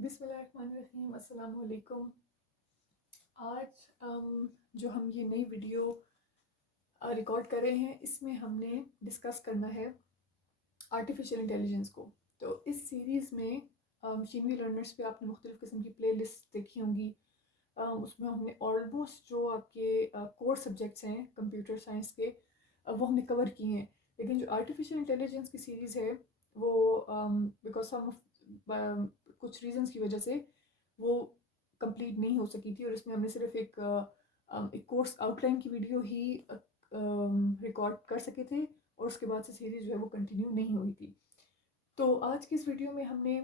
बिस्मिल्लाहिर्रहमानिर्रहीम, अस्सलाम वालेकुम। आज जो हम ये नई वीडियो रिकॉर्ड कर रहे हैं, इसमें हमने डिस्कस करना है आर्टिफिशियल इंटेलिजेंस को। तो इस सीरीज़ में शीनवी लर्नर्स पे आपने मुख्तलिफ़ किस्म की प्ले लिस्ट देखी होंगी। उसमें हमने ऑलमोस्ट जो आपके कोर सब्जेक्ट्स हैं कंप्यूटर साइंस के, वो हमने कवर किए हैं। लेकिन जो आर्टिफिशियल इंटेलिजेंस की सीरीज़ है वो बिकॉज सम कुछ रीजंस की वजह से वो कंप्लीट नहीं हो सकी थी, और इसमें हमने सिर्फ एक कोर्स आउटलाइन की वीडियो ही रिकॉर्ड कर सके थे, और उसके बाद से सीरीज़ जो है वो कंटिन्यू नहीं हुई थी। तो आज की इस वीडियो में हमने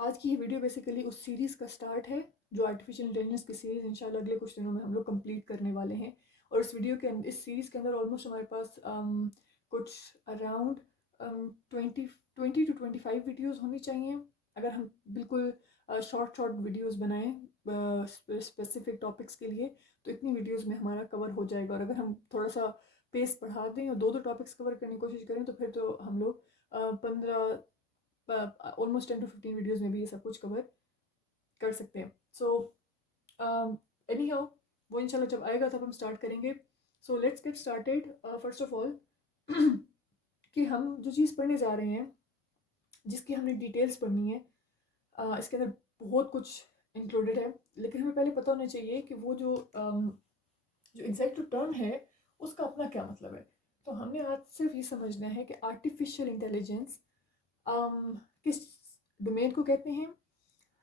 आज की ये वीडियो बेसिकली उस सीरीज़ का स्टार्ट है जो आर्टिफिशियल इंटेलिजेंस की सीरीज़ इंशाल्लाह अगले कुछ दिनों में हम लोग कंप्लीट करने वाले हैं। और इस सीरीज़ के अंदर ऑलमोस्ट हमारे पास कुछ अराउंड 20 to 25 वीडियोस होनी चाहिए, अगर हम बिल्कुल शॉर्ट वीडियोस बनाएं स्पेसिफिक टॉपिक्स के लिए, तो इतनी वीडियोस में हमारा कवर हो जाएगा। और अगर हम थोड़ा सा पेस बढ़ा दें और दो टॉपिक्स कवर करने की कोशिश करें, तो फिर तो हम लोग 15 ऑलमोस्ट 10 to 15 वीडियोस में भी ये सब कुछ कवर कर सकते हैं। सो एनी हाउ, वो इंशाल्लाह जब आएगा तब हम स्टार्ट करेंगे। So let's get started. First of all कि हम जो चीज़ पढ़ने जा रहे हैं, जिसकी हमने डिटेल्स पढ़नी है, इसके अंदर बहुत कुछ इंक्लूडेड है, लेकिन हमें पहले पता होना चाहिए कि वो जो एग्जैक्ट टर्म है उसका अपना क्या मतलब है। तो हमने आज सिर्फ ये समझना है कि आर्टिफिशियल इंटेलिजेंस किस डोमेन को कहते हैं,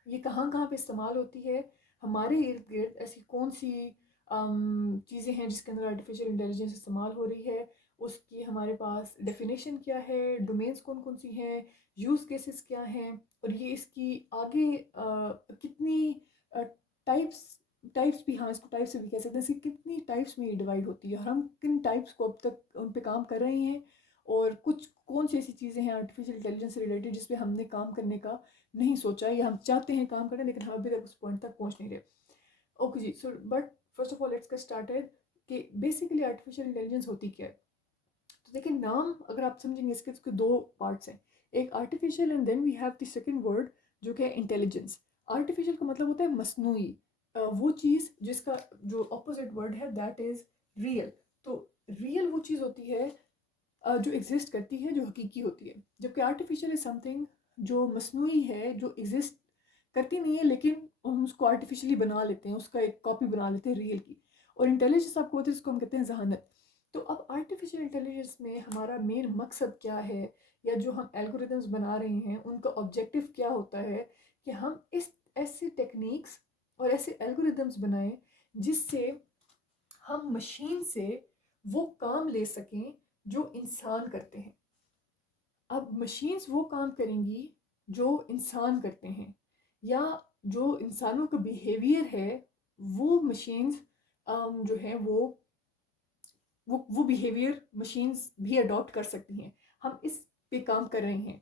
ये कहाँ कहाँ पे इस्तेमाल होती है, हमारे इर्द गिर्द ऐसी कौन सी चीज़ें हैं जिसके अंदर आर्टिफिशियल इंटेलिजेंस इस्तेमाल हो रही है, उसकी हमारे पास डेफिनेशन क्या है, डोमेन्स कौन कौन सी हैं, यूज़ केसेस क्या हैं, और ये इसकी आगे कितनी टाइप्स टाइप्स भी, हाँ इसको टाइप्स से भी कह सकते हैं, इसकी कितनी टाइप्स में ये डिवाइड होती है, और हम किन टाइप्स को अब तक उन पे काम कर रहे हैं, और कुछ कौन सी ऐसी चीज़ें हैं आर्टिफिशियल इंटेलिजेंस से रिलेटेड जिस पे हमने काम करने का नहीं सोचा, या हम चाहते हैं काम करना लेकिन हम अभी तक उस पॉइंट तक पहुंच नहीं रहे। Okay ji, so but first of all let's get started कि बेसिकली आर्टिफिशियल इंटेलिजेंस होती क्या है। तो देखिए, नाम अगर आप समझेंगे इसके दो पार्ट्स हैं, एक artificial and then we have the second word जो कि है इंटेलिजेंस। आर्टिफिशियल का मतलब होता है मसनूई, वो चीज़ जिसका जो ऑपोजिट वर्ड है दैट इज़ रियल। तो रियल वो चीज़ होती है जो एग्जिस्ट करती है, जो हकीकी होती है, जबकि आर्टिफिशियल इज समथिंग जो मसनूई है, जो एग्जिस्ट करती नहीं है लेकिन हम उसको आर्टिफिशियली बना लेते हैं, उसका एक कॉपी बना लेते हैं रियल की। और इंटेलिजेंस आपको होती है जिसको हम कहते हैं जहानत। तो अब आर्टिफिशियल इंटेलिजेंस में हमारा मेन मकसद क्या है, या जो हम एल्गोरिदम्स बना रहे हैं उनका ऑब्जेक्टिव क्या होता है, कि हम इस ऐसे टेक्निक्स और ऐसे एल्गोरिदम्स बनाएं जिससे हम मशीन से वो काम ले सकें जो इंसान करते हैं। अब मशीन्स वो काम करेंगी जो इंसान करते हैं, या जो इंसानों का बिहेवियर है वो मशीन्स जो है वो बिहेवियर मशीन्स भी अडॉप्ट कर सकती हैं। हम इस पे काम कर रहे हैं।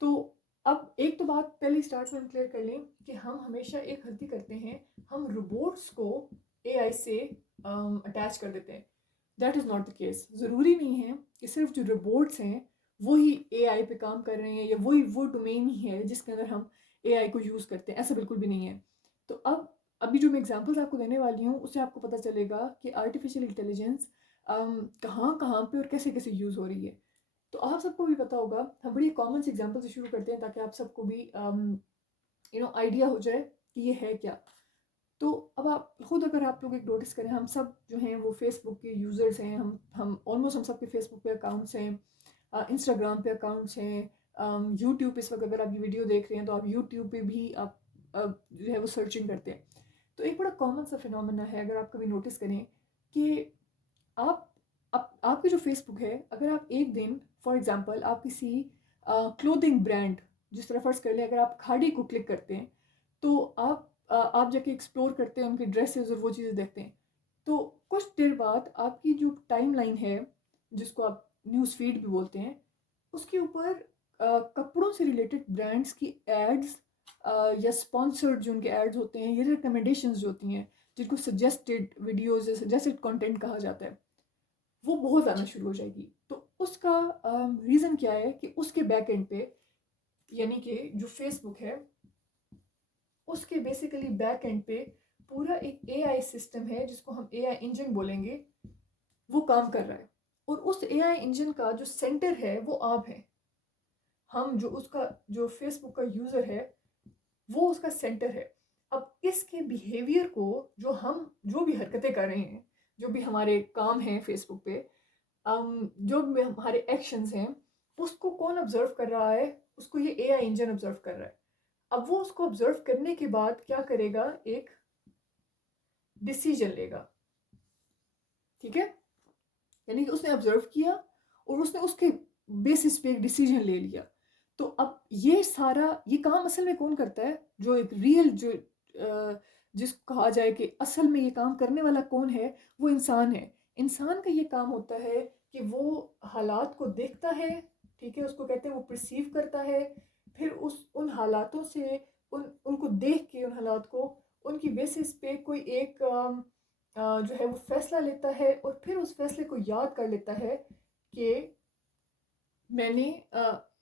तो अब एक तो बात पहले स्टार्ट में हम क्लियर कर लें कि हम हमेशा एक गलती करते हैं, हम रोबोट्स को एआई से अटैच कर देते हैं। That is not the case. ज़रूरी नहीं है कि सिर्फ जो रोबोट्स हैं वही एआई पे काम कर रहे हैं, या वही वो डोमेन ही है जिसके अंदर हम एआई को यूज़ करते हैं, ऐसा बिल्कुल भी नहीं है। तो अब अभी जो मैं एग्जांपल्स आपको देने वाली हूँ उससे आपको पता चलेगा कि आर्टिफिशियल इंटेलिजेंस कहाँ कहाँ पे और कैसे कैसे यूज़ हो रही है। तो आप सबको भी पता होगा, हम बड़ी कॉमन से एग्जांपल से शुरू करते हैं ताकि आप सबको भी आइडिया हो जाए कि ये है क्या। तो अब आप खुद अगर आप लोग एक नोटिस करें, हम सब जो हैं वो फेसबुक के यूज़र्स हैं, हम ऑलमोस्ट हम सब के फेसबुक पे अकाउंट्स हैं, इंस्टाग्राम पे अकाउंट्स हैं, यूट्यूब इस वक्त अगर आप ये वीडियो देख रहे हैं तो आप यूट्यूब पे भी आप जो है वो सर्चिंग करते हैं। तो एक बड़ा कॉमन सा फिनोमेना है, अगर आप कभी नोटिस करें कि आपकी जो फेसबुक है, अगर आप एक दिन फॉर एग्जांपल आप किसी क्लोथिंग ब्रांड, जिस तरह फर्ज कर लें अगर आप खाड़ी को क्लिक करते हैं, तो आप जाके एक्सप्लोर करते हैं उनकी ड्रेसेस और वो चीज़ें देखते हैं, तो कुछ देर बाद आपकी जो टाइमलाइन है, जिसको आप न्यूज़ फीड भी बोलते हैं, उसके ऊपर कपड़ों से रिलेटेड ब्रांड्स की एड्स या स्पॉन्सर्ड जो उनके एड्स होते हैं, ये रिकमेंडेशंस जो होती हैं, जिनको सजेस्टेड वीडियोज़ या सजेस्टेड कंटेंट कहा जाता है, वो बहुत ज़्यादा शुरू हो जाएगी। तो उसका रीज़न क्या है कि उसके बैक एंड पे, यानी कि जो फेसबुक है उसके बेसिकली बैक एंड पे पूरा एक एआई सिस्टम है जिसको हम एआई इंजन बोलेंगे, वो काम कर रहा है। और उस एआई इंजन का जो सेंटर है वो आप हैं। हम जो उसका जो फेसबुक का यूज़र है वो उसका सेंटर है। अब इसके बिहेवियर को जो भी हरकतें कर रहे हैं, जो भी हमारे काम हैं फेसबुक पे, जो भी हमारे एक्शंस हैं, उसको कौन ऑब्जर्व कर रहा है? उसको ये एआई इंजन ऑब्जर्व कर रहा है। अब वो उसको ऑब्जर्व करने के बाद क्या करेगा? एक डिसीजन लेगा। ठीक है? यानी कि उसने ऑब्जर्व किया और उसने उसके बेसिस पे एक डिसीजन ले लिया। तो अब ये सारा ये काम असल में कौन करता है? जो एक रियल जो जिसको कहा जाए कि असल में ये काम करने वाला कौन है, वो इंसान है। इंसान का ये काम होता है कि वो हालात को देखता है, ठीक है, उसको कहते हैं वो परसीव करता है, फिर उस उन हालातों से उनको देख के उन हालात को उनकी बेसिस पे कोई एक जो है वो फैसला लेता है और फिर उस फैसले को याद कर लेता है कि मैंने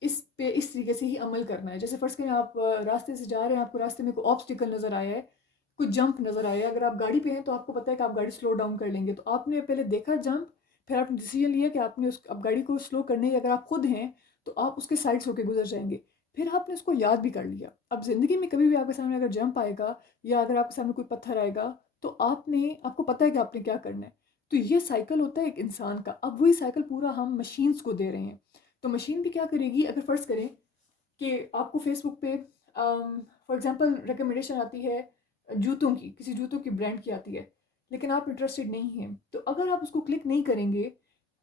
इस पे इस तरीके से ही अमल करना है। जैसे फ़र्ज़ करें आप रास्ते से जा रहे हैं, आपको रास्ते में कोई ऑब्स्टिकल नज़र आया है, कोई जंप नज़र आया है। अगर आप गाड़ी पे हैं तो आपको पता है कि आप गाड़ी स्लो डाउन कर लेंगे। तो आपने पहले देखा जंप, फिर आपने डिसीजन लिया कि आपने उस अब गाड़ी को स्लो करने की, अगर आप खुद हैं तो आप उसके साइड से होके गुजर जाएंगे। फिर आपने उसको याद भी कर लिया। अब ज़िंदगी में कभी भी आपके सामने अगर जंप आएगा या अगर आपके सामने कोई पत्थर आएगा तो आपको पता है कि आपने क्या करना है। तो ये साइकिल होता है एक इंसान का। अब वही साइकिल पूरा हम मशीन्स को दे रहे हैं। तो मशीन भी क्या करेगी? अगर फ़र्ज़ करें कि आपको फेसबुक पे फॉर एग्जांपल रिकमेंडेशन आती है जूतों की, किसी जूतों की ब्रांड की आती है, लेकिन आप इंटरेस्टेड नहीं हैं, तो अगर आप उसको क्लिक नहीं करेंगे,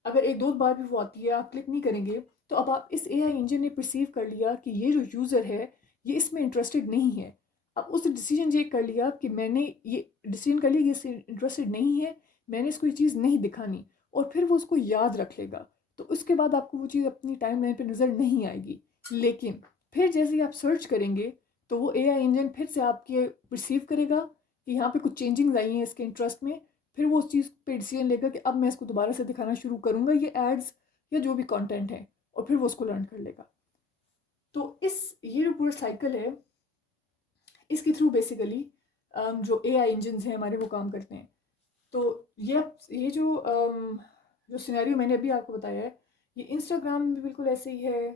अगर एक दो बार भी वो आती है आप क्लिक नहीं करेंगे, तो अब आप इस एआई इंजन ने परसीव कर लिया कि ये जो यूज़र है ये इसमें इंटरेस्टेड नहीं है। अब उसने डिसीजन ये कर लिया कि मैंने ये डिसीजन कर लिया ये इससे इंटरेस्टेड नहीं है, मैंने इसको ये चीज़ नहीं दिखानी, और फिर वो उसको याद रख लेगा। तो उसके बाद आपको वो चीज़ अपनी टाइमलाइन पे नज़र नहीं आएगी। लेकिन फिर जैसे ही आप सर्च करेंगे तो वो एआई इंजन फिर से आपके रिसीव करेगा कि यहाँ पे कुछ चेंजिंग्स आई हैं इसके इंटरेस्ट में। फिर वो उस चीज़ पे डिसीजन लेगा कि अब मैं इसको दोबारा से दिखाना शुरू करूँगा, ये एड्स या जो भी कंटेंट है, और फिर वो उसको लर्न कर लेगा। तो ये जो पूरा साइकिल है, इसके थ्रू बेसिकली जो एआई इंजन्स हैं हमारे वो काम करते हैं। तो ये जो सिनेरियो मैंने अभी आपको बताया है, ये इंस्टाग्राम में भी बिल्कुल ऐसे ही है,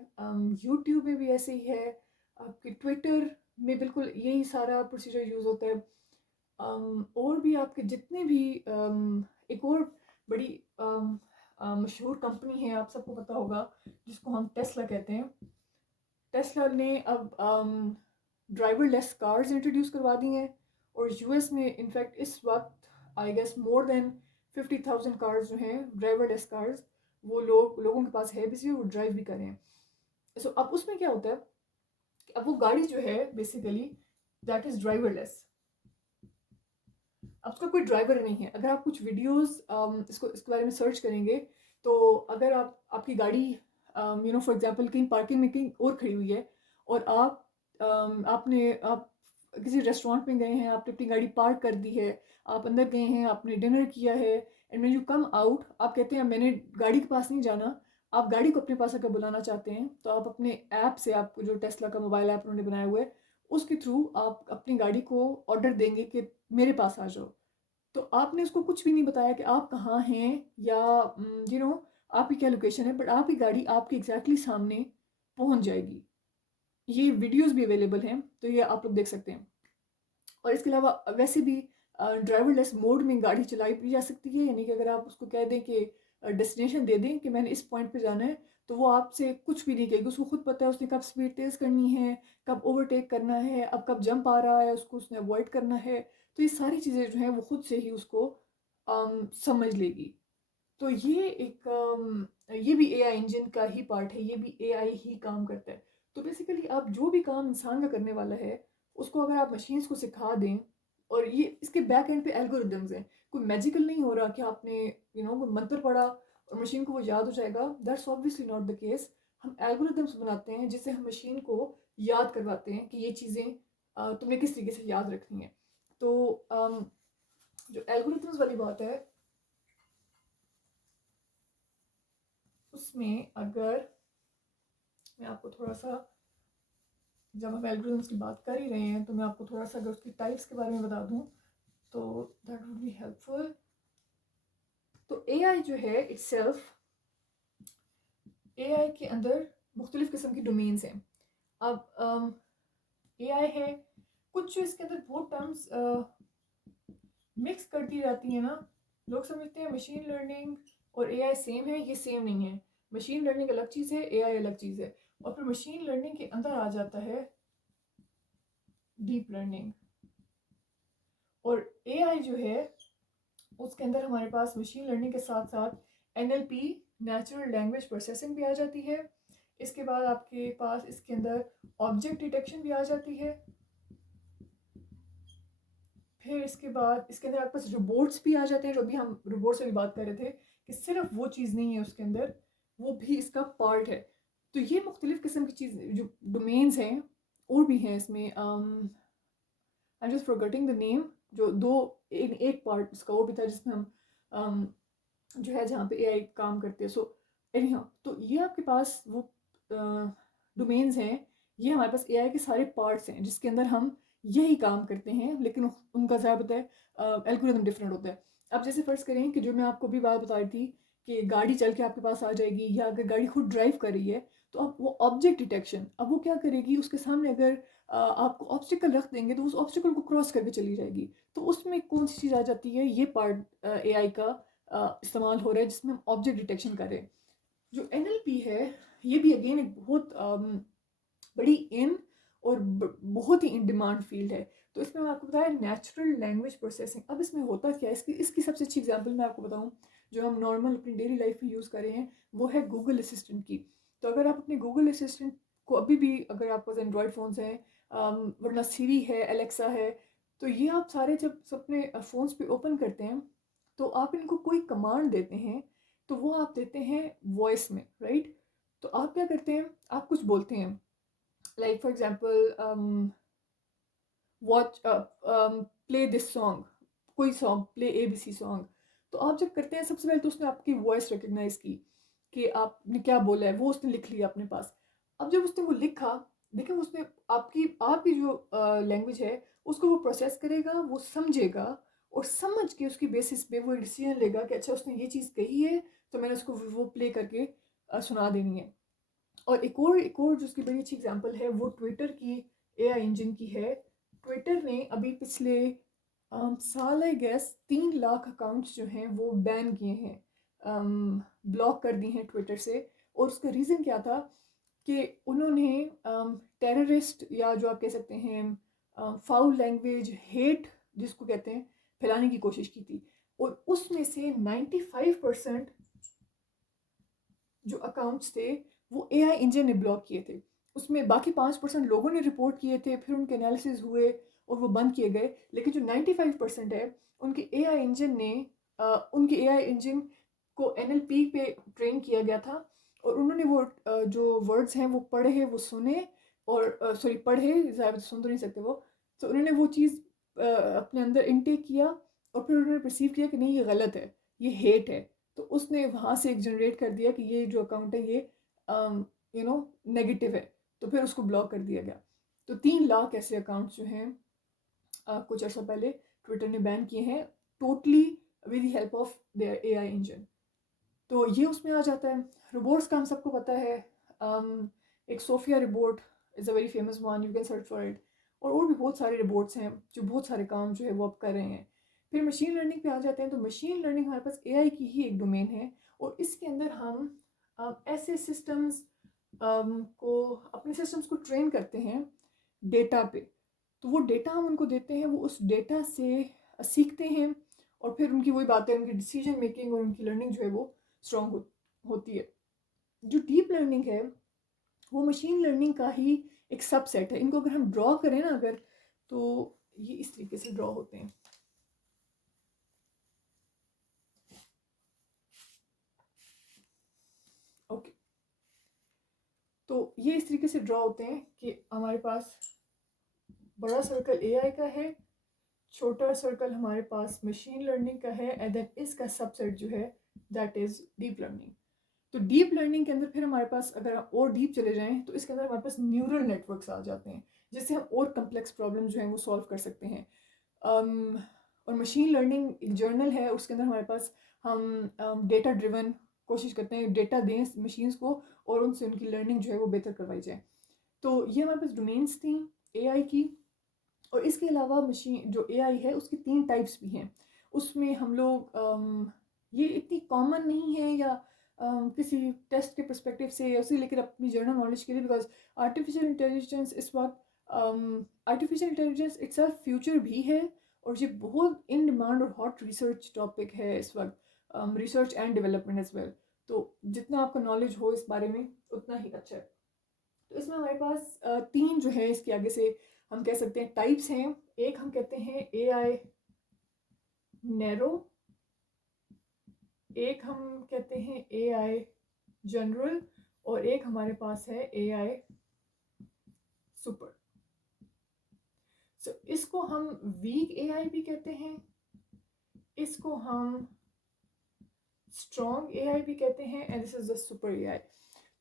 यूट्यूब में भी ऐसे ही है, आपके ट्विटर में बिल्कुल यही सारा प्रोसीजर यूज़ होता है। और भी आपके जितने भी एक और बड़ी मशहूर कंपनी है, आप सबको पता होगा, जिसको हम टेस्ला कहते हैं। टेस्ला ने अब ड्राइवरलेस कार्स इंट्रोड्यूस करवा दी हैं, और यूएस में इनफैक्ट इस वक्त I guess more than 50,000 cars जो हैं ड्राइवरलेस कार्स, वो लोगों के पास है भी, वो ड्राइव भी कर रहे हैं। सो अब उसमें क्या होता है कि अब वो गाड़ी जो है बेसिकली दैट इज़ ड्राइवरलेस। अब उसका कोई ड्राइवर नहीं है। अगर आप कुछ वीडियोस इसके बारे में सर्च करेंगे, तो अगर आपकी गाड़ी फॉर एग्जांपल कहीं पार्किंग में कहीं और खड़ी हुई है, और आप किसी रेस्टोरेंट में गए हैं, आपने अपनी गाड़ी पार्क कर दी है, आप अंदर गए हैं, आपने डिनर किया है, and when you come out आप कहते हैं मैंने गाड़ी के पास नहीं जाना, आप गाड़ी को अपने पास अगर बुलाना चाहते हैं, तो आप अपने ऐप से, आपको जो टेस्ला का मोबाइल ऐप उन्होंने बनाया हुआ है, उसके थ्रू आप अपनी गाड़ी को ऑर्डर देंगे कि मेरे पास आ जाओ। तो आपने उसको कुछ भी नहीं बताया कि आप कहाँ हैं, या आपकी क्या लोकेशन है, बट आपकी गाड़ी आपके एग्जैक्टली सामने पहुंच जाएगी। ये वीडियोस भी अवेलेबल हैं, तो ये आप लोग देख सकते हैं। और इसके अलावा वैसे भी ड्राइवरलेस मोड में गाड़ी चलाई भी जा सकती है, यानी कि अगर आप उसको कह दें कि डेस्टिनेशन दे दें कि मैंने इस पॉइंट पे जाना है, तो वो आपसे कुछ भी नहीं कहेगी। उसको खुद पता है उसने कब स्पीड तेज़ करनी है, कब ओवरटेक करना है, अब कब जंप आ रहा है उसको उसने अवॉइड करना है। तो ये सारी चीज़ें जो हैं वो खुद से ही उसको समझ लेगी। तो ये भी एआई इंजन का ही पार्ट है, ये भी एआई ही काम करता है। तो बेसिकली आप जो भी काम इंसान का करने वाला है, उसको अगर आप मशीन्स को सिखा दें, और ये इसके बैक एंड पे एल्गोरिदम्स हैं, कोई मैजिकल नहीं हो रहा कि आपने कोई मंत्र पढ़ा और मशीन को वो याद हो जाएगा, that's obviously not the case. हम एल्गोरिदम्स बनाते हैं जिससे हम मशीन को याद करवाते हैं कि ये चीज़ें तुम्हें किस तरीके से याद रखनी है। तो जो एल्गोरिदम्स वाली बात है, उसमें अगर मैं आपको थोड़ा सा जब हम एल्गोरिथम्स की बात कर ही रहे हैं तो मैं आपको थोड़ा सा अगर उसकी टाइप्स के बारे में बता दूं तो दैट वुड बी हेल्पफुल। तो एआई जो है इट्सेल्फ, एआई के अंदर मुख्तलिफ़ किस्म की डोमेन्स हैं। अब एआई है, कुछ जो इसके अंदर बहुत टर्म्स मिक्स कर दी जाती हैं ना, लोग समझते हैं मशीन लर्निंग और एआई सेम है, ये सेम नहीं है। मशीन लर्निंग अलग चीज़ है, एआई अलग चीज़ है। और फिर मशीन लर्निंग के अंदर आ जाता है डीप लर्निंग, और एआई जो है उसके अंदर हमारे पास मशीन लर्निंग के साथ साथ एनएलपी, नेचुरल लैंग्वेज प्रोसेसिंग भी आ जाती है। इसके बाद आपके पास इसके अंदर ऑब्जेक्ट डिटेक्शन भी आ जाती है। फिर इसके बाद इसके अंदर आपके पास रोबोट्स भी आ जाते हैं, जो भी हम रोबोट से भी बात कर रहे थे कि सिर्फ वो चीज़ नहीं है उसके अंदर, वो भी इसका पार्ट है। तो ये मुख्तलिफ़ किस्म की चीज़ जो डोमेन्स हैं और भी हैं इसमें। I am just forgetting the name. जो दो एक पार्ट इसका और भी था जिसमें हम जो है जहाँ पे एआई काम करते हैं। सो एनीहाउ, तो ये आपके पास वो डोमेन्स हैं, ये हमारे पास एआई के सारे पार्ट्स हैं जिसके अंदर हम यही काम करते हैं, लेकिन उनका ज़्यादा पता है एल्गोरिथम डिफरेंट होता है। अब जैसे फ़र्ज़ करें कि जो मैं आपको भी बात बता रही थी कि गाड़ी चल के आपके पास आ जाएगी, या अगर गाड़ी खुद ड्राइव कर रही है तो अब वो ऑब्जेक्ट डिटेक्शन, अब वो क्या करेगी, उसके सामने अगर आपको ऑब्स्टिकल रख देंगे तो उस ऑब्स्टिकल को क्रॉस करके चली जाएगी। तो उसमें कौन सी चीज़ आ जाती है, ये पार्ट एआई का इस्तेमाल हो रहा है जिसमें हम ऑब्जेक्ट डिटेक्शन कर रहे हैं। जो एनएलपी है ये भी अगेन एक बहुत बड़ी इन और बहुत ही इन डिमांड फील्ड है। तो इसमें मैं आपको बताया नेचुरल लैंग्वेज प्रोसेसिंग। अब इसमें होता क्या है, इसकी सबसे अच्छी एग्जांपल मैं आपको बताऊं जो हम नॉर्मल अपनी डेली लाइफ में यूज़ कर रहे हैं, वो है गूगल असिस्टेंट की। तो अगर आप अपने गूगल असिस्टेंट को अभी भी, अगर आपके पास एंड्रॉयड फ़ोन्स हैं, वरना सीरी है, एलेक्सा है, तो ये आप सारे जब अपने फ़ोन्स पे ओपन करते हैं तो आप इनको कोई कमांड देते हैं, तो वो आप देते हैं वॉइस में, राइट। तो आप क्या करते हैं, आप कुछ बोलते हैं, like for example watch play this song, कोई सॉन्ग प्ले ABC सॉन्ग। तो आप जब करते हैं सबसे पहले तो उसने आपकी वॉइस रिकग्नाइज की कि आपने क्या बोला है, वो उसने लिख लिया अपने पास। अब जब उसने वो लिखा, देखिए उसने आपकी जो लैंग्वेज है उसको वो प्रोसेस करेगा, वो समझेगा, और समझ के उसकी बेसिस पे वो डिसीजन लेगा कि अच्छा उसने ये चीज़ कही है तो मैंने उसको वो प्ले करके सुना देनी है। और एक और जो उसकी बड़ी अच्छी एग्जांपल है वो ट्विटर की एआई इंजन की है। ट्विटर ने अभी पिछले साल आई गेस 3 लाख अकाउंट्स जो हैं वो बैन किए हैं, ब्लॉक कर दिए हैं ट्विटर से। और उसका रीज़न क्या था कि उन्होंने टेररिस्ट, या जो आप कह सकते हैं फाउल लैंग्वेज, हेट जिसको कहते हैं, फैलाने की कोशिश की थी। और उसमें से 95% जो अकाउंट्स थे वो एआई इंजन ने ब्लॉक किए थे। उसमें बाकी 5% लोगों ने रिपोर्ट किए थे, फिर उनके एनालिसिस हुए और वो बंद किए गए। लेकिन जो 95% है उनके एआई इंजन ने उनके एआई इंजन को एनएलपी पे ट्रेन किया गया था, और उन्होंने वो जो वर्ड्स हैं वो पढ़े हैं, वो सुने, और सॉरी पढ़े, ज़्यादा सुन तो नहीं सकते वो। तो उन्होंने वो चीज़ अपने अंदर इनटेक किया, और फिर उन्होंने परसीव किया कि नहीं ये गलत है, ये हेट है। तो उसने वहाँ से एक जनरेट कर दिया कि ये जो अकाउंट है ये नेगेटिव है, तो फिर उसको ब्लॉक कर दिया गया। तो 3 लाख ऐसे अकाउंट्स जो हैं कुछ अर्सा पहले ट्विटर ने बैन किए हैं, totally with the help of their AI engine. तो ये उसमें आ जाता है। रोबोट्स का हम सबको पता है, एक Sophia robot is a very famous one, you can search for it. और भी बहुत सारे रोबोट्स हैं जो बहुत सारे काम जो है वो अब कर रहे हैं। फिर मशीन लर्निंग पे आ जाते हैं। तो मशीन लर्निंग हमारे पास एआई की ही एक डोमेन है, और इसके अंदर हम ऐसे सिस्टम्स को, अपने सिस्टम्स को ट्रेन करते हैं डेटा पे। तो वो डेटा हम उनको देते हैं, वो उस डेटा से सीखते हैं, और फिर उनकी वही बातें, उनकी डिसीजन मेकिंग और उनकी लर्निंग जो है वो स्ट्रॉन्ग होती है। जो डीप लर्निंग है वो मशीन लर्निंग का ही एक सबसेट है। इनको अगर हम ड्रॉ करें ना, अगर, तो ये इस तरीके से ड्रॉ होते हैं। ओके, तो ये इस तरीके से ड्रॉ होते हैं कि हमारे पास बड़ा सर्कल एआई का है, छोटा सर्कल हमारे पास मशीन लर्निंग का है, एंड देन इसका सबसेट जो है दैट इज़ डीप लर्निंग। तो डीप लर्निंग के अंदर फिर हमारे पास, अगर हम और डीप चले जाएं तो इसके अंदर हमारे पास न्यूरल नेटवर्क्स आ जाते हैं, जिससे हम और कम्प्लेक्स प्रॉब्लम जो हैं वो सॉल्व कर सकते हैं। और मशीन लर्निंग एक जर्नल है, उसके अंदर हमारे पास हम डेटा ड्रिवन कोशिश करते हैं, डेटा दें मशीन्स को और उनसे उनकी लर्निंग जो है वो बेहतर करवाई जाए। तो ये हमारे पास डोमेन्स थी एआई की। और इसके अलावा मशीन जो एआई है उसकी 3 टाइप्स भी हैं। उसमें हम लोग ये इतनी कॉमन नहीं है या किसी टेस्ट के परस्पेक्टिव से या उसे लेकर अपनी जनरल नॉलेज के लिए, बिकॉज आर्टिफिशियल इंटेलिजेंस इस वक्त आर्टिफिशियल इंटेलिजेंस इट्सेल्फ फ्यूचर भी है और ये बहुत इन डिमांड और हॉट रिसर्च टॉपिक है इस वक्त, research and development as well. तो जितना आपका नॉलेज हो इस बारे में उतना ही अच्छा है। तो इसमें हमारे पास 3 जो है इसके आगे से हम कह सकते हैं टाइप्स हैं। एक हम कहते हैं एआई नैरो, एक हम कहते हैं एआई जनरल, और एक हमारे पास है एआई सुपर। इसको हम वीक एआई भी कहते हैं, इसको हम स्ट्रॉन्ग एआई भी कहते हैं, and this is the super AI.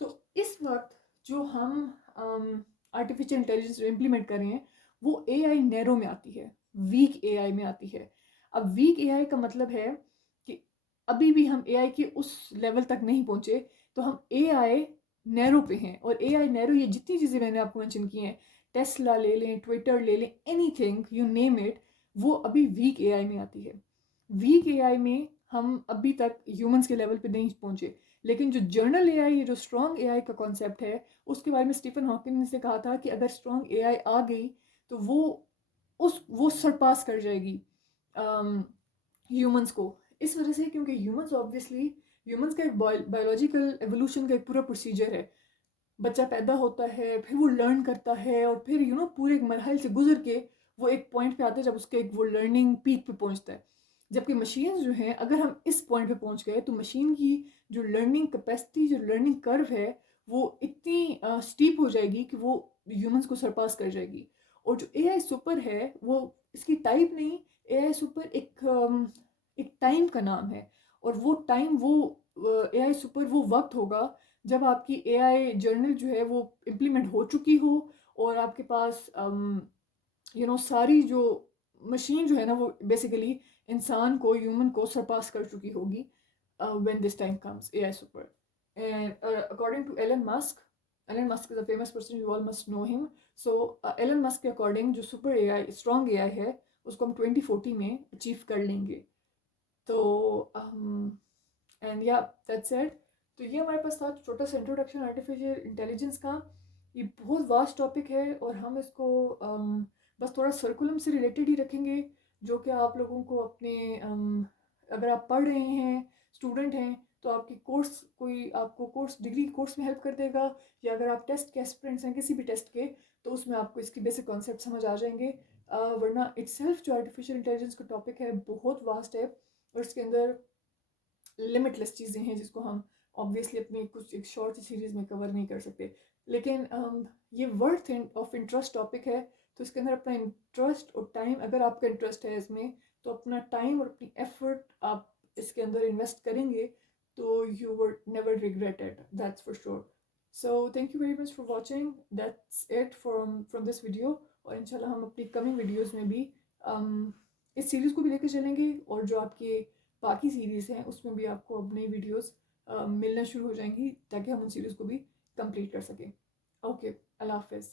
तो इस वक्त जो हम आर्टिफिशियल इंटेलिजेंस इम्प्लीमेंट कर रहे हैं वो एआई नैरो में आती है, वीक एआई में आती है। अब वीक एआई का मतलब है कि अभी भी हम एआई के उस लेवल तक नहीं पहुंचे, तो हम एआई नैरो पे हैं। और एआई नैरो ये जितनी चीज़ें मैंने आपको मेंशन की हैं, टेस्ला ले लें, ट्विटर ले लें, एनीथिंग यू नेम इट, वो अभी वीक एआई में आती है। वीक एआई में हम अभी तक ह्यूमंस के लेवल पे नहीं पहुंचे। लेकिन जो जर्नल एआई, ये जो स्ट्रॉन्ग एआई का कॉन्सेप्ट है, उसके बारे में स्टीफन हॉकिंस ने कहा था कि अगर स्ट्रॉन्ग एआई आ गई तो वो सरपास कर जाएगी ह्यूमंस को। इस वजह से क्योंकि ह्यूमंस का एक बायोलॉजिकल एवोल्यूशन का एक पूरा प्रोसीजर है। बच्चा पैदा होता है, फिर वो लर्न करता है, और फिर पूरे एक मरहल से गुजर के वो एक पॉइंट पे आता है जब उसके एक वो लर्निंग पीक पे पहुंचता है। जबकि मशीन्स जो हैं, अगर हम इस पॉइंट पे पहुंच गए तो मशीन की जो लर्निंग कैपेसिटी, जो लर्निंग कर्व है, वो इतनी स्टीप हो जाएगी कि वो ह्यूमंस को सरपास कर जाएगी। और जो एआई सुपर है वो इसकी टाइप नहीं, एआई सुपर एक टाइम का नाम है। और वो टाइम, वो एआई सुपर वो वक्त होगा जब आपकी एआई जर्नल जो है वो इम्प्लीमेंट हो चुकी हो और आपके पास सारी जो मशीन जो है ना वो बेसिकली इंसान को, ह्यूमन को सरपास कर चुकी होगी when this time comes, AI super. And according to Elon Musk is a famous person, you all must know him. So Elon Musk के अकॉर्डिंग जो सुपर AI, स्ट्रॉन्ग AI है, उसको हम 2040 में अचीव कर लेंगे। तो एंड या दैट्स इट। तो ये हमारे पास था छोटा सा इंट्रोडक्शन आर्टिफिशियल इंटेलिजेंस का। ये बहुत वास्ट टॉपिक है और हम इसको बस थोड़ा सर्कुलम से रिलेटेड ही रखेंगे, जो कि आप लोगों को अपने अगर आप पढ़ रहे हैं, स्टूडेंट हैं, तो आपकी कोर्स, कोई आपको कोर्स, डिग्री कोर्स में हेल्प कर देगा, या अगर आप टेस्ट के एस्पिरेंट्स हैं किसी भी टेस्ट के, तो उसमें आपको इसकी बेसिक कॉन्सेप्ट समझ आ जाएंगे। वरना इट्सेल्फ जो आर्टिफिशियल इंटेलिजेंस का टॉपिक है बहुत वास्ट है और इसके अंदर लिमिटलेस चीज़ें हैं जिसको हम ऑब्वियसली अपनी कुछ एक शॉर्ट सीरीज़ में कवर नहीं कर सकते। लेकिन ये वर्थ ऑफ इंटरेस्ट टॉपिक है, तो इसके अंदर अपना इंटरेस्ट और टाइम, अगर आपका इंटरेस्ट है इसमें, तो अपना टाइम और अपनी एफर्ट आप इसके अंदर इन्वेस्ट करेंगे तो you would never regret it, that's for sure. So thank you very much for watching, that's it from this video. और इंशाल्लाह हम अपनी कमिंग वीडियोज़ में भी इस सीरीज़ को भी लेकर चलेंगे, और जो आपके बाकी सीरीज़ हैं उसमें भी आपको अब नई वीडियोज़ मिलना शुरू हो जाएंगी, ताकि हम उन सीरीज़ को भी कंप्लीट कर सकें। ओके, अल्लाह हाफिज़।